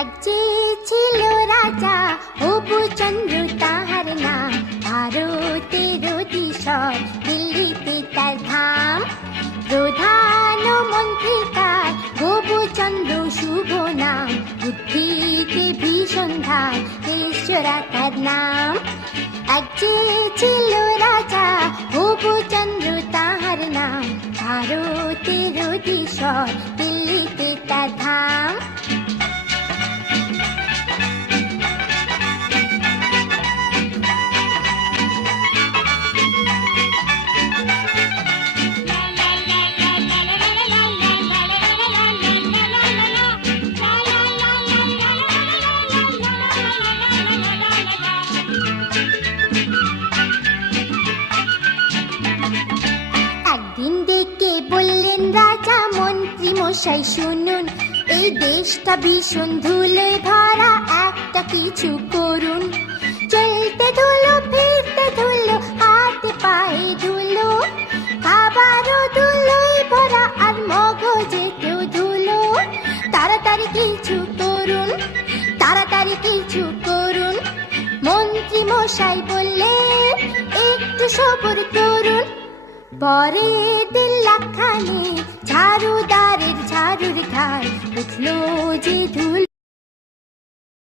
এক যে ছিল রাজা হবুচন্দ্র তাহার নাম, ভারতের অধীশ্বর দিল্লিতে তার ধাম। প্রধানমন্ত্রী তার হবুচন্দ্র শুভ নাম, বুদ্ধিতে ভীষণ ধার ঈশ্বরা তার নাম। এক যে ছিল রাজা হবুচন্দ্র তাহার নাম, ভারতের অধীশ্বর দিল্লিতে তার ধাম। মশাই শুনুন, এই দেশটা ভীষণ ধুলোয় ভরা, একটা কিছু করুন। চলতে ধুলো, ফিরতে ধুলো, হাতে পায়ে ধুলো, খাবারও ধুলোয় ভরা আর মগজেতেও ধুলো। তাড়াতাড়ি কিছু করুন, তাড়াতাড়ি কিছু করুন। মন্ত্রী মশাই বললেন একটু সবর করুন। পরে 1.5 লাখ খানে ঝাড়ুদারের ঝাড়ুর ঘাড় উঠলো যে ধুলো।